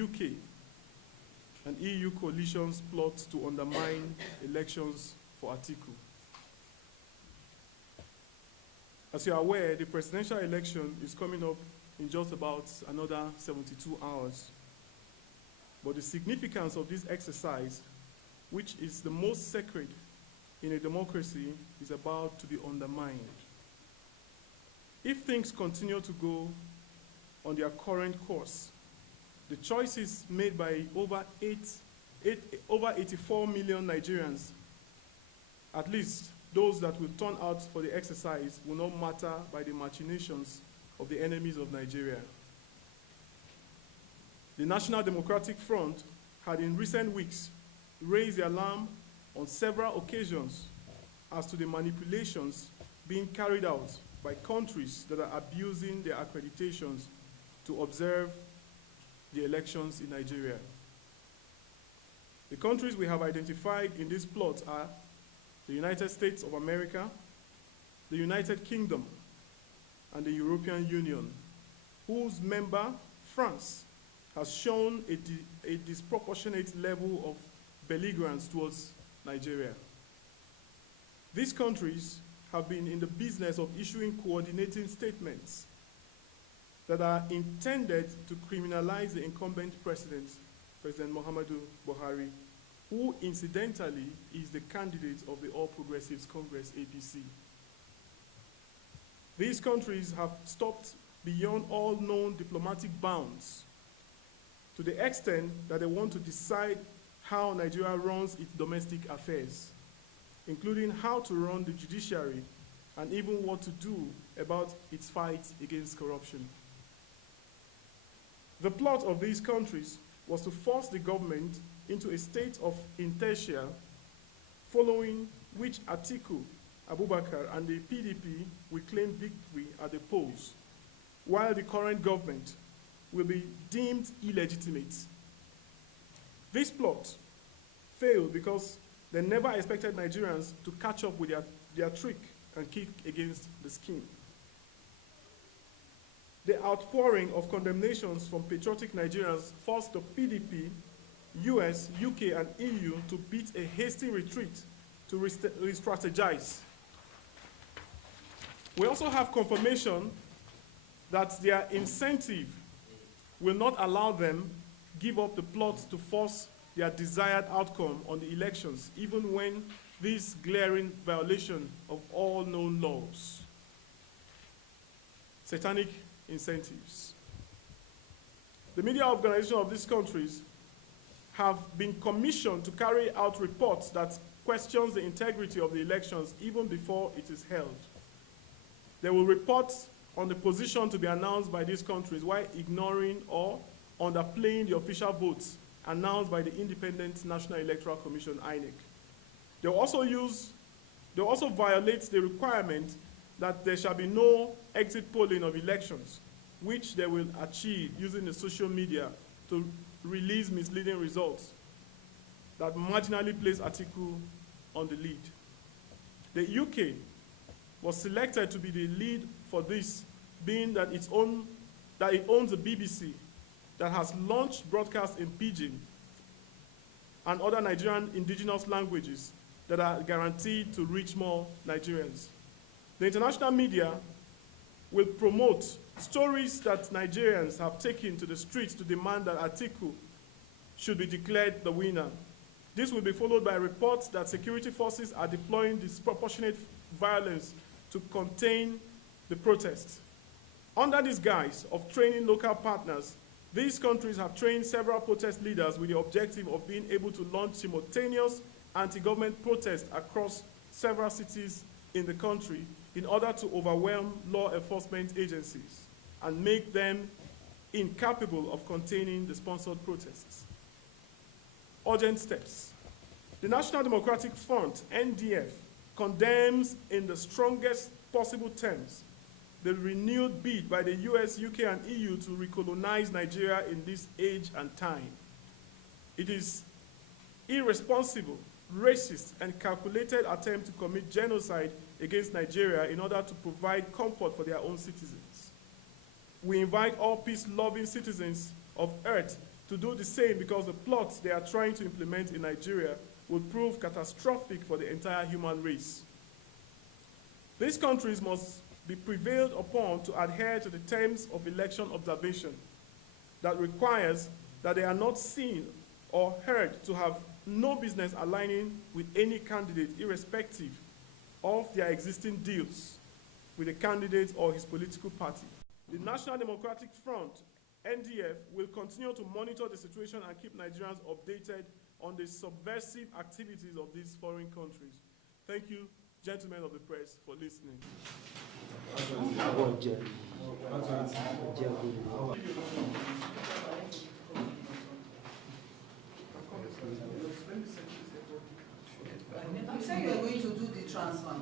UK and EU coalition's plot to undermine elections for Atiku. As you are aware, the presidential election is coming up in just about another 72 hours. But the significance of this exercise, which is the most sacred in a democracy, is about to be undermined. If things continue to go on their current course, the choices made by over 84 million Nigerians, at least those that will turn out for the exercise, will not matter by the machinations of the enemies of Nigeria. The National Democratic Front had in recent weeks raised the alarm on several occasions as to the manipulations being carried out by countries that are abusing their accreditations to observe the elections in Nigeria. The countries we have identified in this plot are the United States of America, the United Kingdom, and the European Union, whose member, France, has shown a disproportionate level of belligerence towards Nigeria. These countries have been in the business of issuing coordinating statements that are intended to criminalize the incumbent president, President Muhammadu Buhari, who incidentally is the candidate of the All Progressives Congress, APC. These countries have stopped beyond all known diplomatic bounds to the extent that they want to decide how Nigeria runs its domestic affairs, including how to run the judiciary and even what to do about its fight against corruption. The plot of these countries was to force the government into a state of inertia, following which Atiku Abubakar and the PDP will claim victory at the polls, while the current government will be deemed illegitimate. This plot failed because they never expected Nigerians to catch up with their trick and kick against the scheme. The outpouring of condemnations from patriotic Nigerians forced the PDP, US, UK, and EU to beat a hasty retreat to re-strategize. We also have confirmation that their incentive will not allow them give up the plot to force their desired outcome on the elections, even when this glaring violation of all known laws. Satanic incentives. The media organizations of these countries have been commissioned to carry out reports that questions the integrity of the elections even before it is held. They will report on the position to be announced by these countries while ignoring or underplaying the official votes announced by the Independent National Electoral Commission, INEC. They also violate the requirement that there shall be no exit polling of elections, which they will achieve using the social media to release misleading results that marginally place Atiku on the lead. The UK was selected to be the lead for this, being that it owns a BBC that has launched broadcasts in Pidgin and other Nigerian indigenous languages that are guaranteed to reach more Nigerians. The international media will promote stories that Nigerians have taken to the streets to demand that Atiku should be declared the winner. This will be followed by reports that security forces are deploying disproportionate violence to contain the protests. Under this guise of training local partners, these countries have trained several protest leaders with the objective of being able to launch simultaneous anti-government protests across several cities in the country in order to overwhelm law enforcement agencies and make them incapable of containing the sponsored protests. Urgent steps. The National Democratic Front, NDF, condemns in the strongest possible terms the renewed bid by the US, UK, and EU to recolonize Nigeria in this age and time. It is irresponsible, racist, and calculated attempt to commit genocide against Nigeria in order to provide comfort for their own citizens. We invite all peace-loving citizens of Earth to do the same because the plots they are trying to implement in Nigeria would prove catastrophic for the entire human race. These countries must be prevailed upon to adhere to the terms of election observation that requires that they are not seen or heard to have no business aligning with any candidate irrespective of their existing deals with the candidate or his political party. The National Democratic Front, NDF, will continue to monitor the situation and keep Nigerians updated on the subversive activities of these foreign countries. Thank you, gentlemen of the press, for listening. I'm saying you're going to do the transfer.